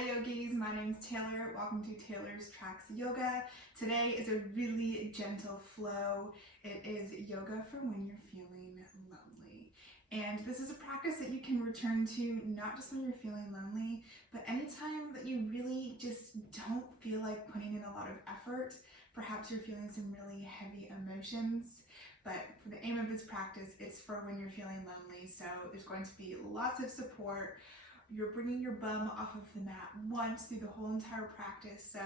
Hi yogis, my name's Taylor. Welcome to Taylor's Tracks Yoga. Today is a really gentle flow. It is yoga for when you're feeling lonely. And this is a practice that you can return to not just when you're feeling lonely, but anytime that you really just don't feel like putting in a lot of effort. Perhaps you're feeling some really heavy emotions. But for the aim of this practice, it's for when you're feeling lonely. So there's going to be lots of support. You're bringing your bum off of the mat once through the whole entire practice. So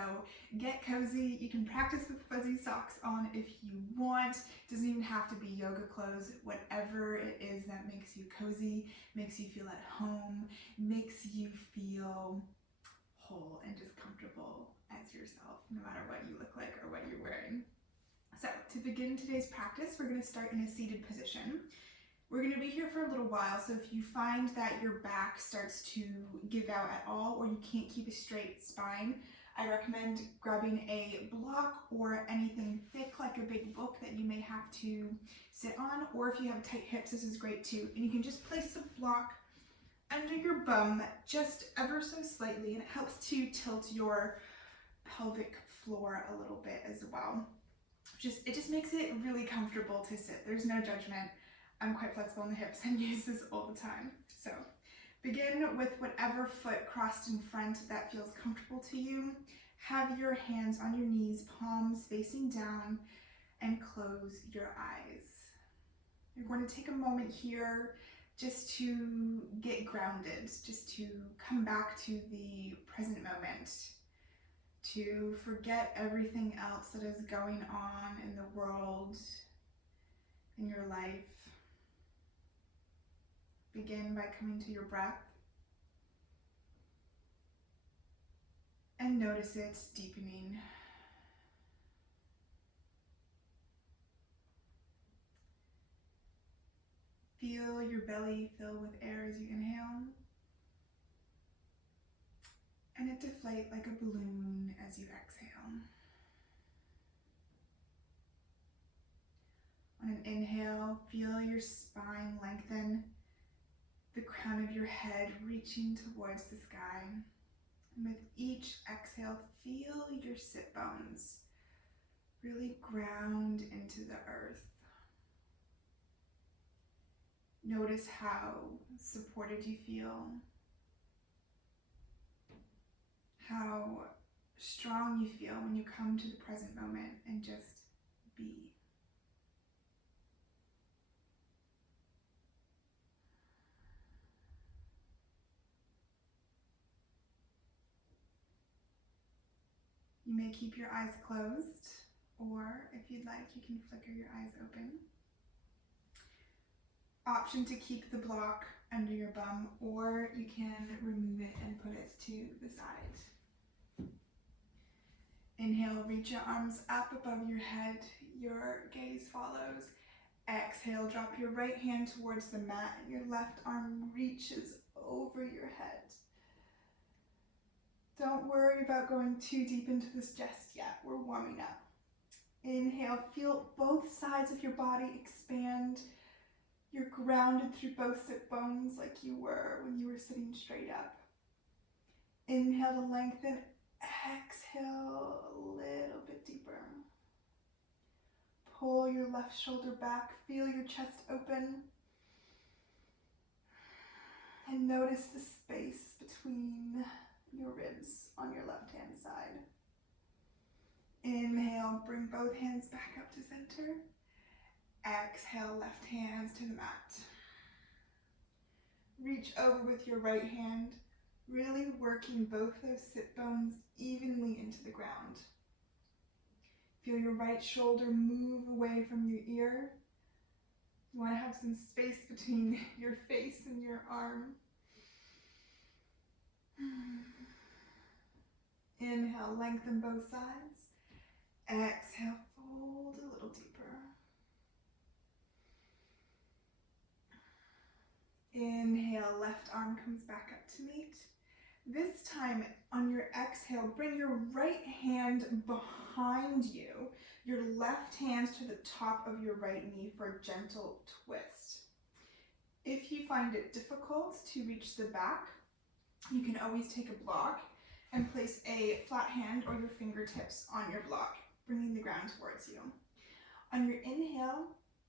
get cozy. You can practice with fuzzy socks on if you want. It doesn't even have to be yoga clothes. Whatever it is that makes you cozy, makes you feel at home, makes you feel whole and just comfortable as yourself, no matter what you look like or what you're wearing. So to begin today's practice, we're going to start in a seated position. We're going to be here for a little while, so if you find that your back starts to give out at all or you can't keep a straight spine, I recommend grabbing a block or anything thick like a big book that you may have to sit on, or if you have tight hips, this is great too. And you can just place the block under your bum just ever so slightly, and it helps to tilt your pelvic floor a little bit as well. It just makes it really comfortable to sit. There's no judgment. I'm quite flexible in the hips and use this all the time. So begin with whatever foot crossed in front that feels comfortable to you. Have your hands on your knees, palms facing down, and close your eyes. You're going to take a moment here just to get grounded, just to come back to the present moment, to forget everything else that is going on in the world, in your life. Begin by coming to your breath and notice it deepening. Feel your belly fill with air as you inhale, and it deflate like a balloon as you exhale. On an inhale, feel your spine lengthen, the crown of your head reaching towards the sky. And with each exhale, feel your sit bones really ground into the earth. Notice how supported you feel, how strong you feel when you come to the present moment and just be. You may keep your eyes closed, or if you'd like, you can flicker your eyes open. Option to keep the block under your bum, or you can remove it and put it to the side. Inhale, reach your arms up above your head. Your gaze follows. Exhale, drop your right hand towards the mat and your left arm reaches over your head. Don't worry about going too deep into this just yet. We're warming up. Inhale, feel both sides of your body expand. You're grounded through both sit bones like you were when you were sitting straight up. Inhale to lengthen. Exhale a little bit deeper. Pull your left shoulder back. Feel your chest open. And notice the space between your ribs on your left-hand side. Inhale, bring both hands back up to center. Exhale, left hands to the mat. Reach over with your right hand, really working both those sit bones evenly into the ground. Feel your right shoulder move away from your ear. You want to have some space between your face and your arm. Inhale, lengthen both sides. Exhale, fold a little deeper. Inhale, left arm comes back up to meet. This time, on your exhale, bring your right hand behind you, your left hand to the top of your right knee for a gentle twist. If you find it difficult to reach the back, you can always take a block and place a flat hand or your fingertips on your block, bringing the ground towards you. On your inhale,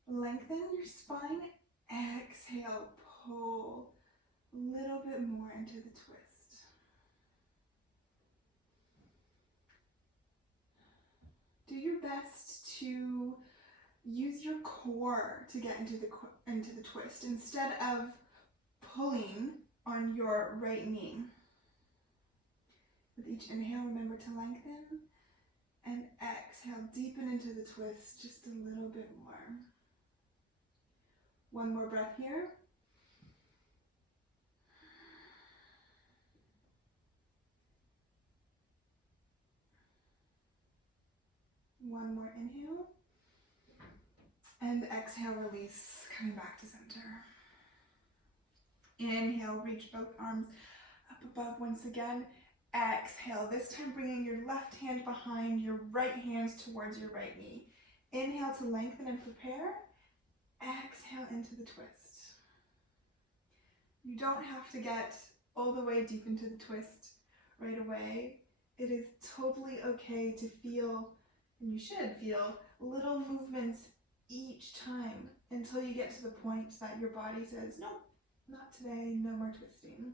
lengthen your spine. Exhale, pull a little bit more into the twist. Do your best to use your core to get into the twist instead of pulling on your right knee. With each inhale, remember to lengthen, and exhale, deepen into the twist just a little bit more. One more breath here. One more inhale. And exhale, release, coming back to center. Inhale, reach both arms up above once again. Exhale, this time bringing your left hand behind your right hands towards your right knee. Inhale to lengthen and prepare. Exhale into the twist. You don't have to get all the way deep into the twist right away. It is totally okay to feel, and you should feel, little movements each time until you get to the point that your body says, nope, not today, no more twisting.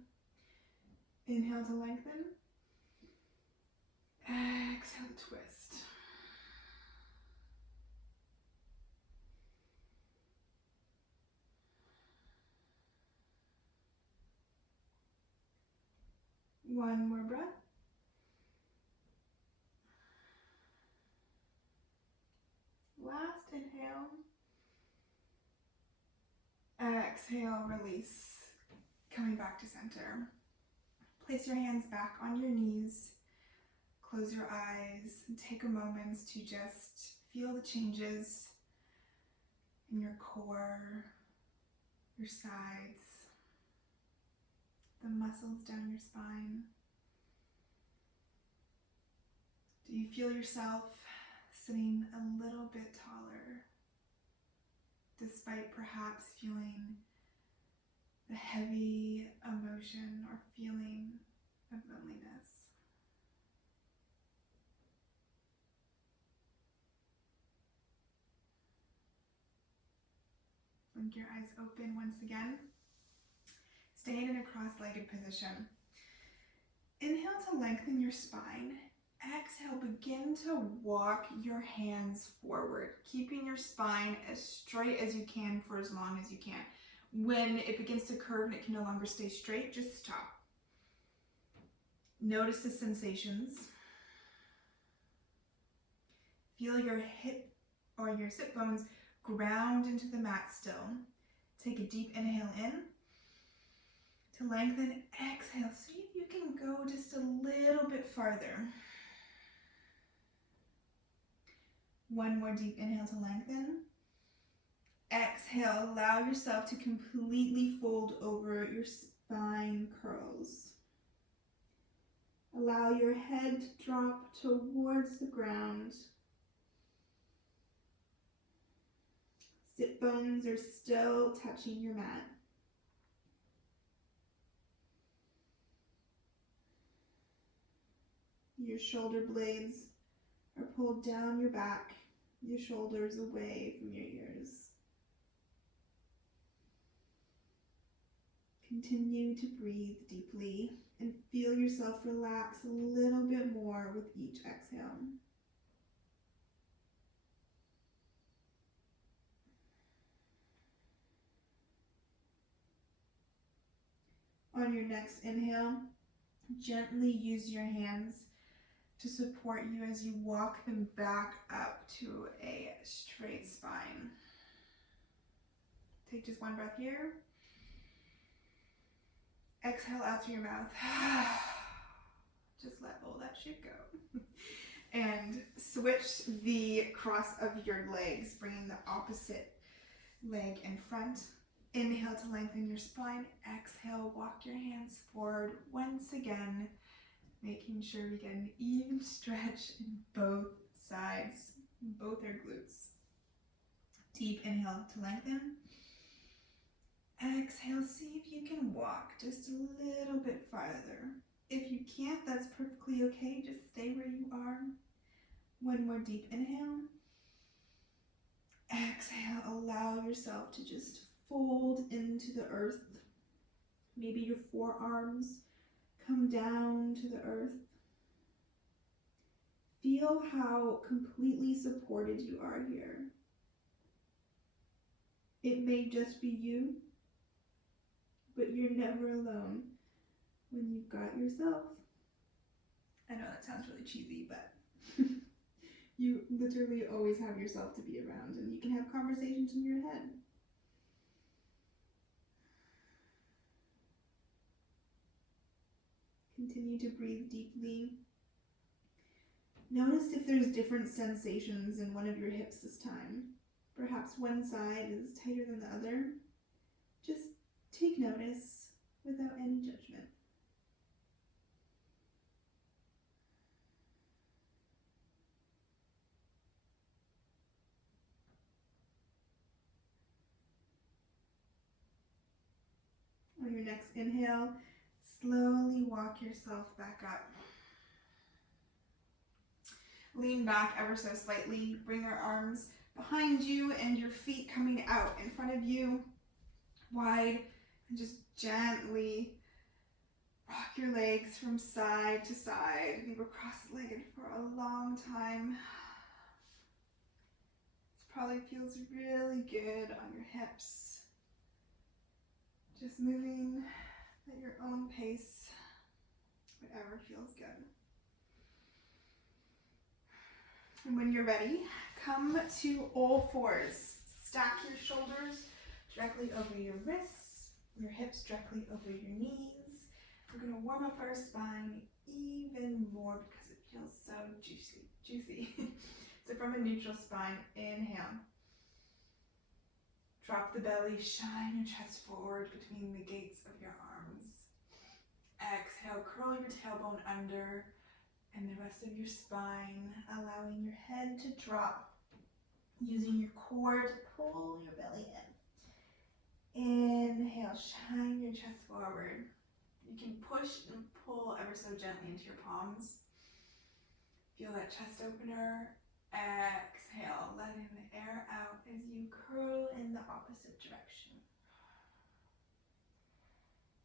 Inhale to lengthen. Exhale to twist. One more breath. Last inhale. Exhale, release. Coming back to center. Place your hands back on your knees. Close your eyes and take a moment to just feel the changes in your core, your sides, the muscles down your spine. Do you feel yourself sitting a little bit taller, despite perhaps feeling the heavy emotion or feeling of loneliness? Blink your eyes open once again. Staying in a cross-legged position. Inhale to lengthen your spine. Exhale, begin to walk your hands forward, keeping your spine as straight as you can for as long as you can. When it begins to curve and it can no longer stay straight, just stop. Notice the sensations. Feel your hip or your sit bones ground into the mat still. Take a deep inhale in. To lengthen, exhale. See if you can go just a little bit farther. One more deep inhale to lengthen. Exhale, allow yourself to completely fold over. Your spine curls. Allow your head to drop towards the ground. Sit bones are still touching your mat. Your shoulder blades are pulled down your back, your shoulders away from your ears. Continue to breathe deeply and feel yourself relax a little bit more with each exhale. On your next inhale, gently use your hands to support you as you walk them back up to a straight spine. Take just one breath here. Exhale out through your mouth. Just let all that shit go. And switch the cross of your legs, bringing the opposite leg in front. Inhale to lengthen your spine. Exhale, walk your hands forward once again, making sure we get an even stretch in both sides. Both our glutes. Deep inhale to lengthen. Exhale, see if you can walk just a little bit farther. If you can't, that's perfectly perfectly okay. Just stay where you are. One more deep inhale. Exhale, allow yourself to just fold into the earth. Maybe your forearms come down to the earth. Feel how completely supported you are here. It may just be you, but you're never alone when you've got yourself. I know that sounds really cheesy, but you literally always have yourself to be around, and you can have conversations in your head. Continue to breathe deeply. Notice if there's different sensations in one of your hips this time. Perhaps one side is tighter than the other. Just take notice without any judgment. On your next inhale, slowly walk yourself back up. Lean back ever so slightly. Bring your arms behind you and your feet coming out in front of you, wide, and just gently rock your legs from side to side. If you were cross-legged for a long time, this probably feels really good on your hips. Just moving at your own pace, whatever feels good. And when you're ready, come to all fours. Stack your shoulders directly over your wrists, your hips directly over your knees. We're going to warm up our spine even more because it feels so juicy. So from a neutral spine, inhale. Drop the belly, shine your chest forward between the gates of your arms. Exhale, curl your tailbone under and the rest of your spine, allowing your head to drop, using your core to pull your belly in. Inhale, shine your chest forward. You can push and pull ever so gently into your palms. Feel that chest opener. Exhale, letting the air out as you curl in the opposite direction.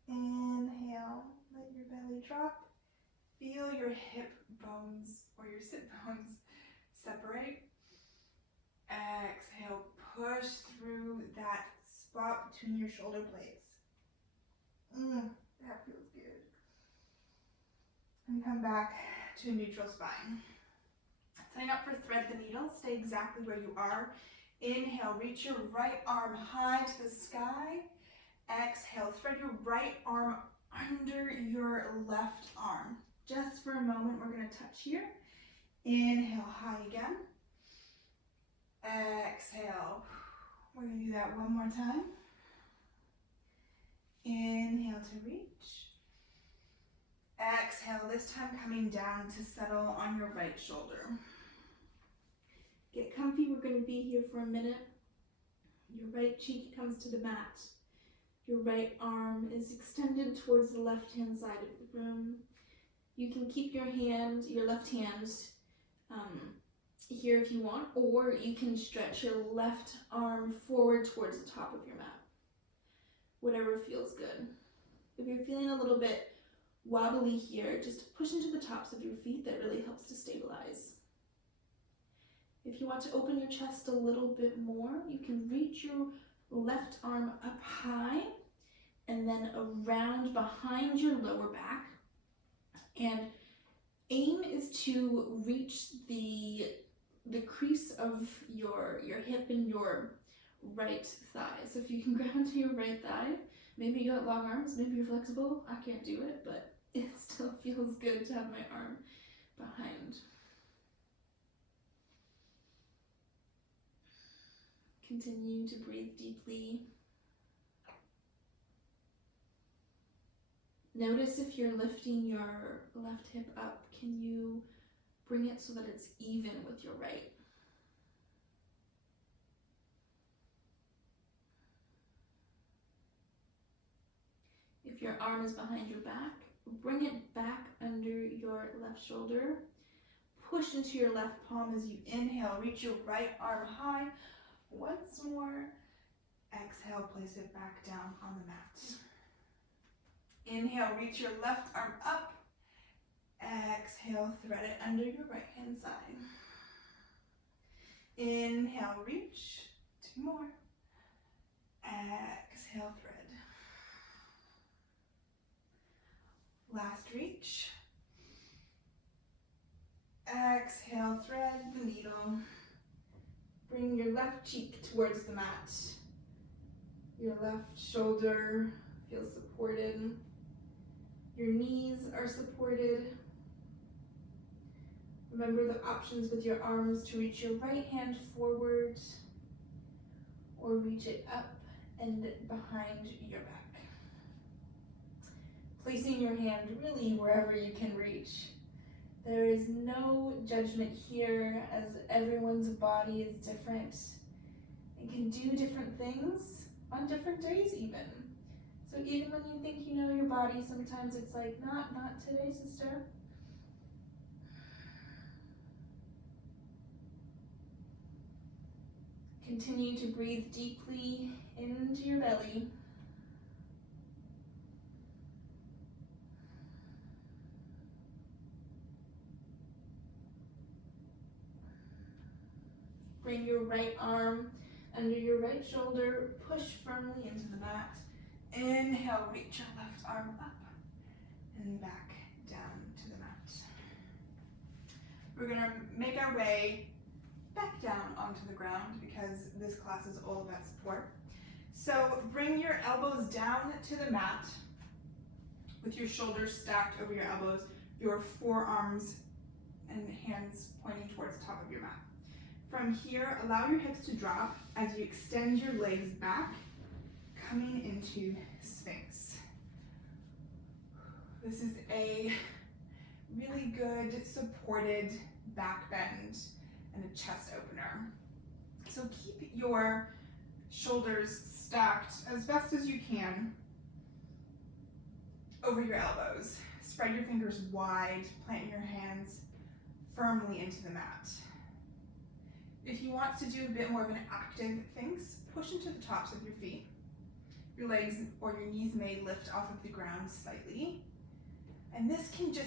Inhale, let your belly drop. Feel your hip bones or your sit bones separate. Exhale, push through that spot between your shoulder blades. That feels good. And come back to a neutral spine. Sign up for thread the needle. Stay exactly where you are. Inhale, reach your right arm high to the sky. Exhale, thread your right arm under your left arm. Just for a moment, we're going to touch here. Inhale, high again. Exhale. We're going to do that one more time. Inhale to reach. Exhale, this time coming down to settle on your right shoulder. Get comfy, we're going to be here for a minute. Your right cheek comes to the mat. Your right arm is extended towards the left-hand side of the room. You can keep your left hand here if you want, or you can stretch your left arm forward towards the top of your mat. Whatever feels good. If you're feeling a little bit wobbly here, just push into the tops of your feet. That really helps to stabilize. If you want to open your chest a little bit more, you can reach your left arm up high and then around behind your lower back. And aim is to reach the crease of your hip and your right thigh. So if you can grab onto your right thigh, maybe you got long arms, maybe you're flexible. I can't do it, but it still feels good to have my arm behind. Continue to breathe deeply. Notice if you're lifting your left hip up, can you bring it so that it's even with your right? If your arm is behind your back, bring it back under your left left shoulder. Push into your left palm as you inhale. Reach your right arm high. Once more. Exhale, place it back down on the mat. Inhale, reach your left arm up. Exhale, thread it under your right hand side. Inhale, reach. 2 more. Exhale, thread. Last reach. Exhale, thread the needle. Bring your left cheek towards the mat. Your left shoulder feels supported. Your knees are supported. Remember the options with your arms to reach your right hand forward or reach it up and behind your back. Placing your hand really wherever you can reach. There is no judgment here, as everyone's body is different. It can do different things on different days even. So even when you think you know your body, sometimes it's like, not today, sister. Continue to breathe deeply into your belly. Bring your right arm under your right shoulder, push firmly into the mat. Inhale, reach your left arm up and back down to the mat. We're gonna make our way back down onto the ground because this class is all about support. So bring your elbows down to the mat with your shoulders stacked over your elbows, your forearms and hands pointing towards the top of your mat. From here, allow your hips to drop as you extend your legs back, coming into Sphinx. This is a really good supported back bend and a chest opener. So keep your shoulders stacked as best as you can over your elbows. Spread your fingers wide, plant your hands firmly into the mat. If you want to do a bit more of an active Sphinx, push into the tops of your feet. Your legs or your knees may lift off of the ground slightly. And this can you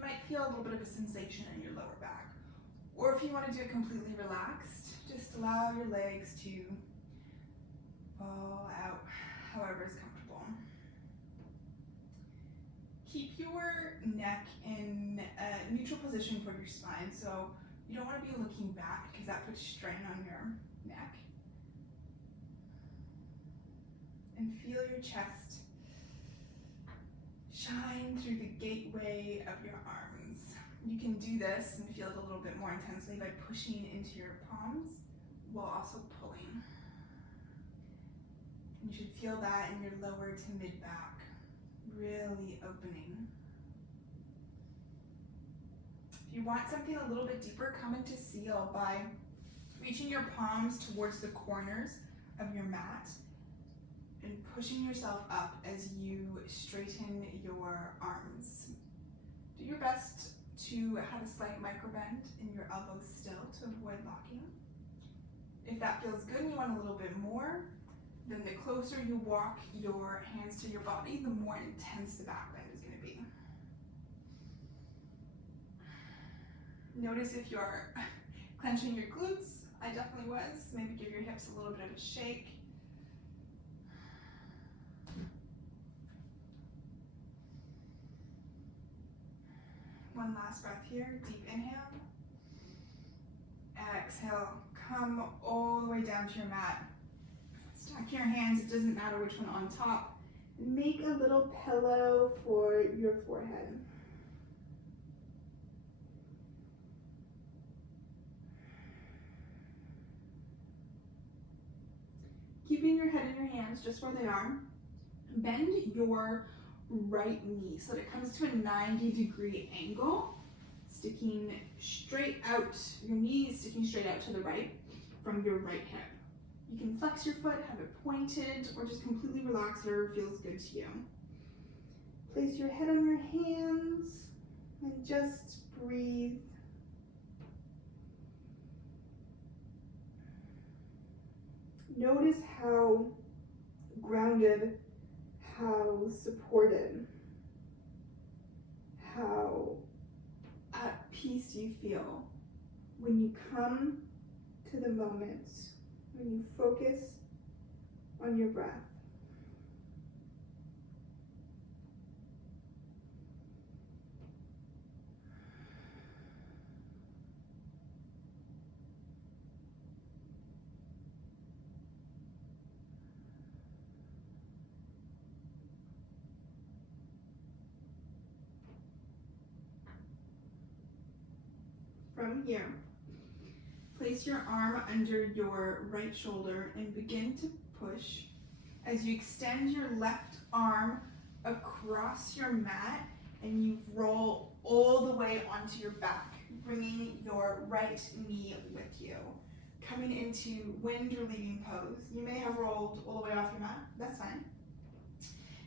might feel a little bit of a sensation in your lower back. Or if you want to do it completely relaxed, just allow your legs to fall out however is comfortable. Keep your neck in a neutral position for your spine. So you don't want to be looking back because that puts strain on your neck. And feel your chest shine through the gateway of your arms. You can do this and feel it a little bit more intensely by pushing into your palms while also pulling. And you should feel that in your lower to mid back, really opening. If you want something a little bit deeper, come into seal by reaching your palms towards the corners of your mat and pushing yourself up as you straighten your arms. Do your best to have a slight micro bend in your elbows still to avoid locking. If that feels good and you want a little bit more, then the closer you walk your hands to your body, the more intense the back bend is going to be. Notice if you're clenching your glutes. I definitely was. Maybe give your hips a little bit of a shake. One last breath here. Deep inhale. Exhale. Come all the way down to your mat. Stack your hands. It doesn't matter which one on top. And make a little pillow for your forehead. Keeping your head in your hands just where they are. Bend your right knee so that it comes to a 90-degree angle, sticking straight out, your knee is sticking straight out to the right from your right hip. You can flex your foot, have it pointed, or just completely relax whatever feels good to you. Place your head on your hands and just Notice how grounded, how supported, how at peace you feel when you come to the moment, when you focus on your breath. From here, place your arm under your right shoulder and begin to push as you extend your left arm across your mat and you roll all the way onto your back, bringing your right knee with you. Coming into wind relieving pose. You may have rolled all the way off your mat, that's fine.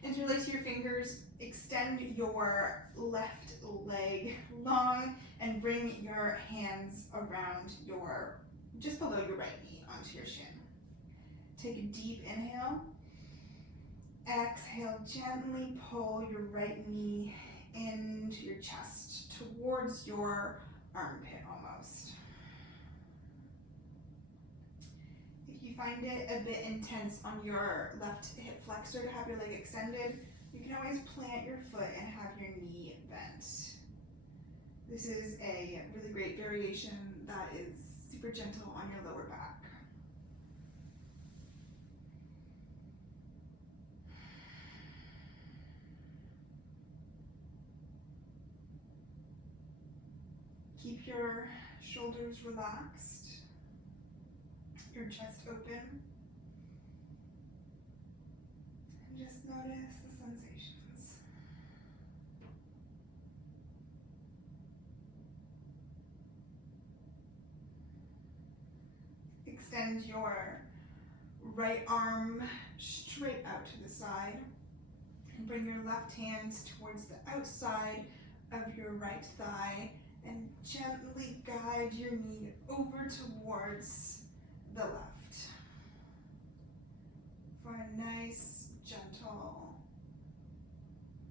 Interlace your fingers, extend your left leg long, and bring your hands around just below your right knee onto your shin. Take a deep inhale. Exhale, gently pull your right knee into your chest, towards your armpit almost. If you find it a bit intense on your left hip flexor to have your leg extended, you can always plant your foot and have your knee bent. This is a really great variation that is super gentle on your lower back. Keep your shoulders relaxed, your chest open, and just notice the sensations. Extend your right arm straight out to the side and bring your left hand towards the outside of your right thigh and gently guide your knee over towards the left for a nice, gentle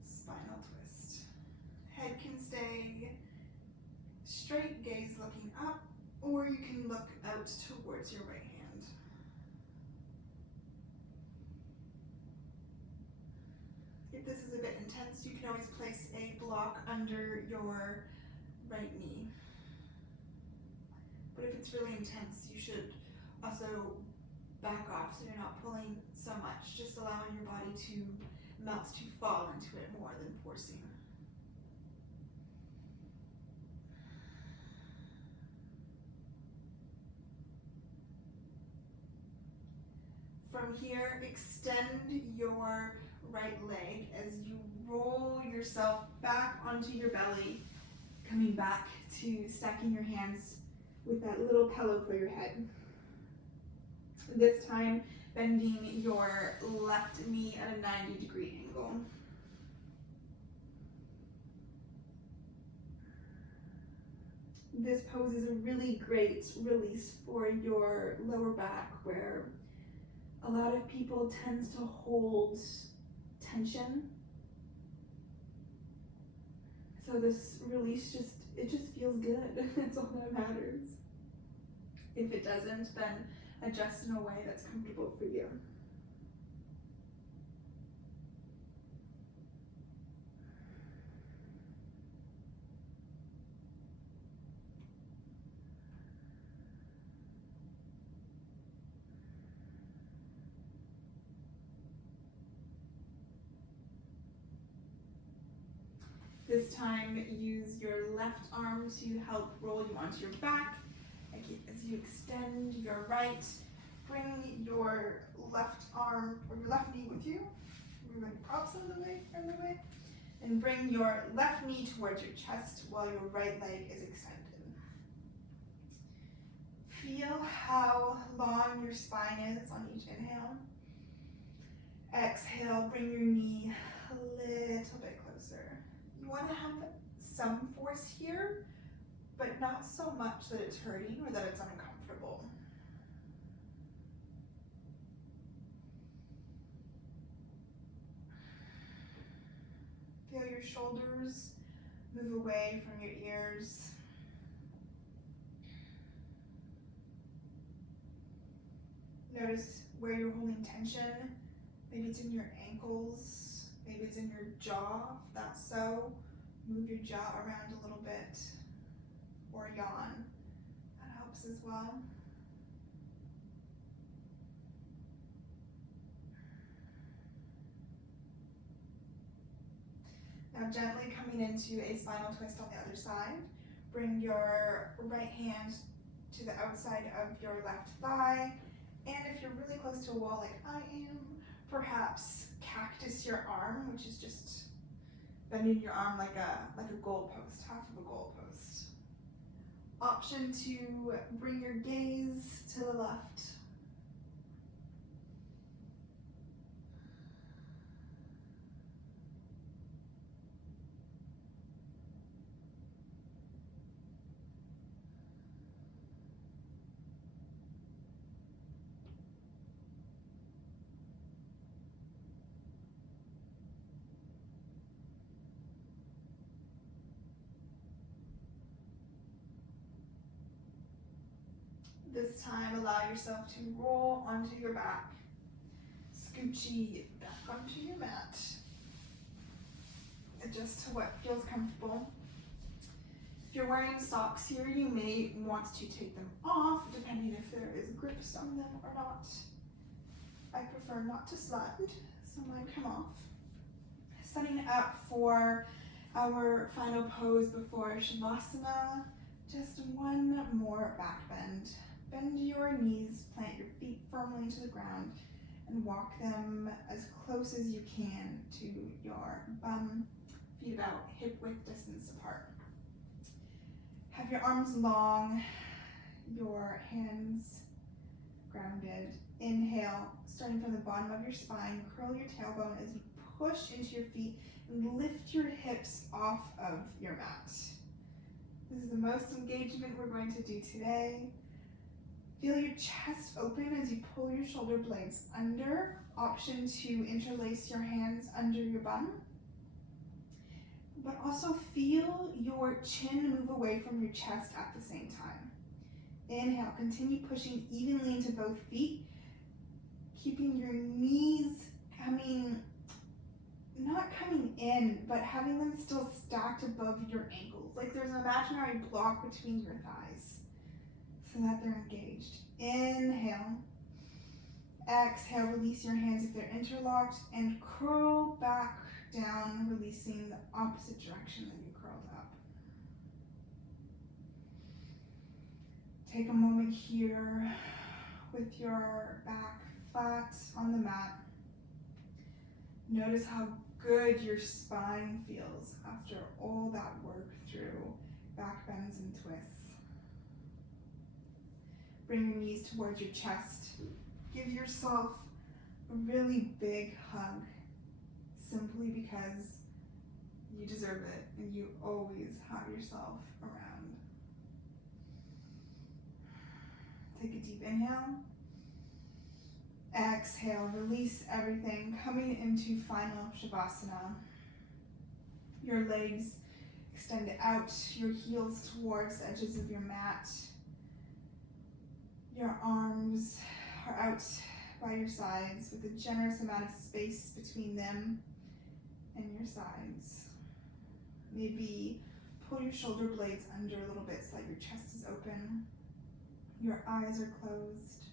spinal twist. Head can stay straight, gaze looking up, or you can look out towards your right hand. If this is a bit intense, you can always place a block under your right knee. But if it's really intense, you should also back off so you're not pulling so much, just allowing your body to melt, to fall into it more than forcing. From here, extend your right leg as you roll yourself back onto your belly, coming back to stacking your hands with that little pillow for your head. This time, bending your left knee at a 90-degree angle. This pose is a really great release for your lower back, where a lot of people tend to hold tension. So this release it just feels good. It's all that matters. If it doesn't, then adjust in a way that's comfortable for you. This time, use your left arm to help roll you onto your back. As you extend your right, bring your left arm or your left knee with you. Move your props out of the way, and bring your left knee towards your chest while your right leg is extended. Feel how long your spine is on each inhale. Exhale, bring your knee a little bit closer. You want to have some force here, but not so much that it's hurting or that it's uncomfortable. Feel your shoulders move away from your ears. Notice where you're holding tension. Maybe it's in your ankles, maybe it's in your jaw, if that's so. Move your jaw around a little bit, or yawn. That helps as well. Now gently coming into a spinal twist on the other side. Bring your right hand to the outside of your left thigh. And if you're really close to a wall like I am, perhaps cactus your arm, which is just bending your arm like a goalpost, half of a goalpost. Option to bring your gaze to the left. This time, allow yourself to roll onto your back. Scoochie back onto your mat. Adjust to what feels comfortable. If you're wearing socks here, you may want to take them off, depending if there is grips on them or not. I prefer not to slide, so mine come off. Setting up for our final pose before Savasana. Just one more back bend. Bend your knees, plant your feet firmly into the ground, and walk them as close as you can to your bum, feet about hip width distance apart. Have your arms long, your hands grounded. Inhale, starting from the bottom of your spine, curl your tailbone as you push into your feet and lift your hips off of your mat. This is the most engagement we're going to do today. Feel your chest open as you pull your shoulder blades under. Option to interlace your hands under your bum. But also feel your chin move away from your chest at the same time. Inhale, continue pushing evenly into both feet, keeping your knees not coming in, but having them still stacked above your ankles. Like there's an imaginary block between your thighs so that they're engaged. Inhale. Exhale, release your hands if they're interlocked and curl back down, releasing the opposite direction that you curled up. Take a moment here with your back flat on the mat. Notice how good your spine feels after all that work through back bends and twists. Bring your knees towards your chest. Give yourself a really big hug, simply because you deserve it and you always have yourself around. Take a deep inhale. Exhale, release everything, coming into final Shavasana. Your legs extend out, your heels towards the edges of your mat. Your arms are out by your sides with a generous amount of space between them and your sides. Maybe pull your shoulder blades under a little bit so that your chest is open. Your eyes are closed.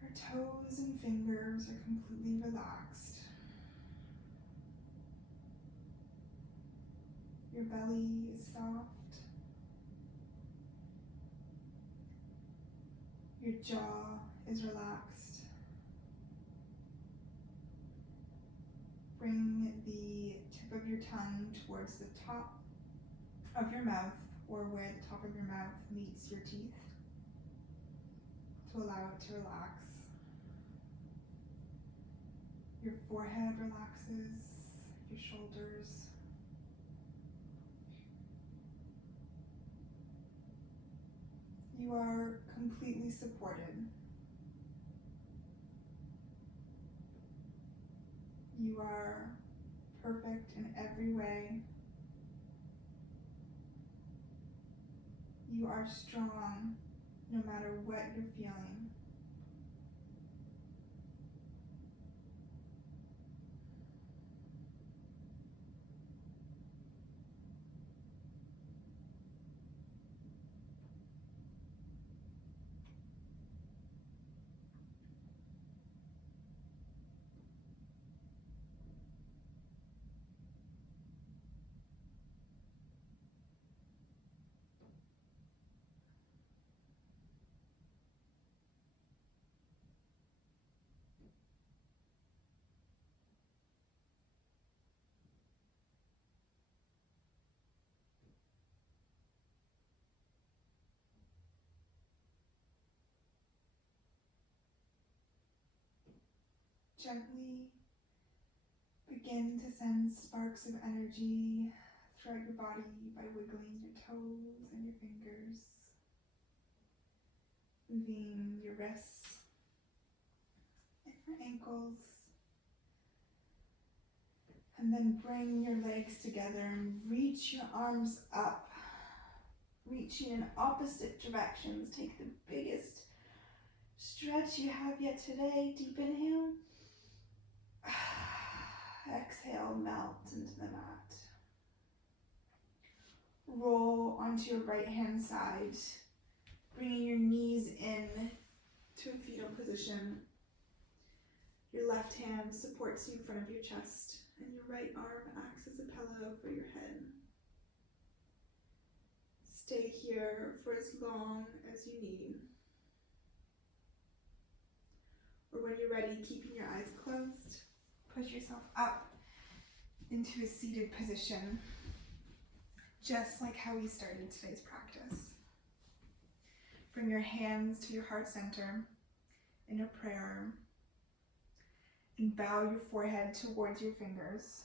Your toes and fingers are completely relaxed. Your belly is soft. Your jaw is relaxed. Bring the tip of your tongue towards the top of your mouth, or where the top of your mouth meets your teeth, to allow it to relax. Your forehead relaxes, your shoulders. You are completely supported. You are perfect in every way. You are strong no matter what you're feeling. Gently begin to send sparks of energy throughout your body by wiggling your toes and your fingers, moving your wrists and your ankles, and then bring your legs together and reach your arms up, reaching in opposite directions. Take the biggest stretch you have yet today. Deep inhale. Exhale, melt into the mat. Roll onto your right hand side, bringing your knees in to a fetal position. Your left hand supports you in front of your chest, and your right arm acts as a pillow for your head. Stay here for as long as you need. Or when you're ready, keeping your eyes closed, push yourself up into a seated position, just like how we started today's practice. Bring your hands to your heart center in a prayer, and bow your forehead towards your fingers.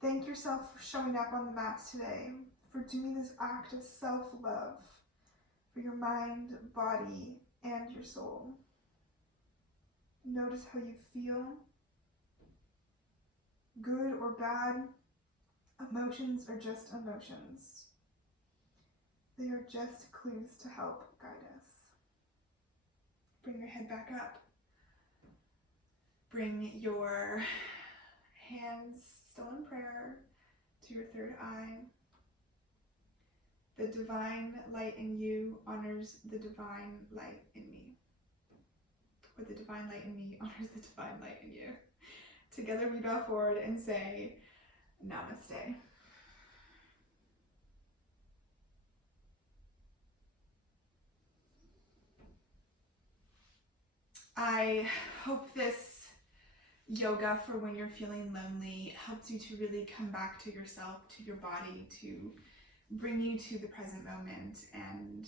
Thank yourself for showing up on the mat today, for doing this act of self-love for your mind, body, and your soul. Notice how you feel. Good or bad, emotions are just emotions. They are just clues to help guide us. Bring your head back up. Bring your hands, still in prayer, to your third eye. The divine light in you honors the divine light in me. Or the divine light in me honors the divine light in you. Together we bow forward and say, Namaste. I hope this yoga for when you're feeling lonely helps you to really come back to yourself, to your body, to bring you to the present moment, and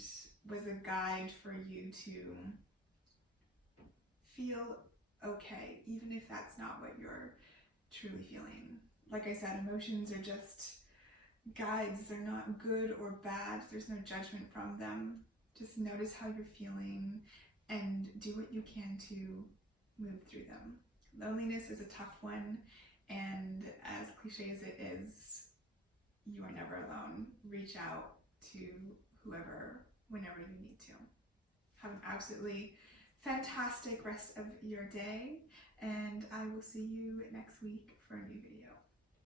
was a guide for you to feel okay, even if that's not what you're truly feeling. Like I said, emotions are just guides. They're not good or bad. There's no judgment from them. Just notice how you're feeling and do what you can to move through them. Loneliness is a tough one, and as cliche as it is, you are never alone. Reach out to whoever, whenever you need to. Have an absolutely fantastic rest of your day, and I will see you next week for a new video.